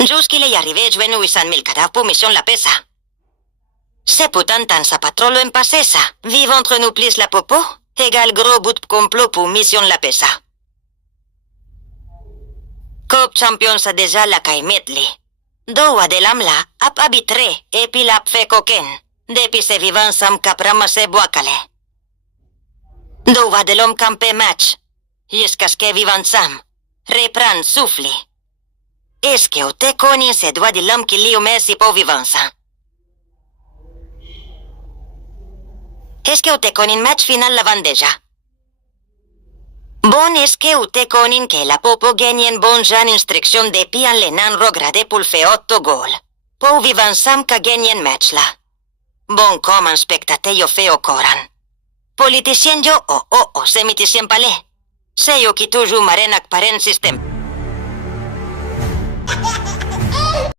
Giuschi le arrivé venu isan mil cadavres pour mission la pesa. C'est pourtant tant sa patrolo en passé ça. Vive entre nous plis la popo, égal gros bout de complot pour mission la pesa. Cop champion sa déjà la kaimetli. Doua de l'amla ap abitre et puis l'ap fait coquin. Depuis se vivant sam cap ramasse boakale. Doua de l'homme campé match. Jusqu'à ce que vivant sam. Reprendre souffle. Est-ce que te coni se doit de l'homme qui liu messi pour vivança? Est-ce que te conin match final la bandeja? Bon est-ce que te conin que la popo gagne bon jan instruction de pian le nan rograde pour fe 8 gol. Pour vivançam ka gagne match la. Bon comme un spectateur yo fe au coran. Politicien yo o semiticien palais. Se yo qui toujours marenak paren système.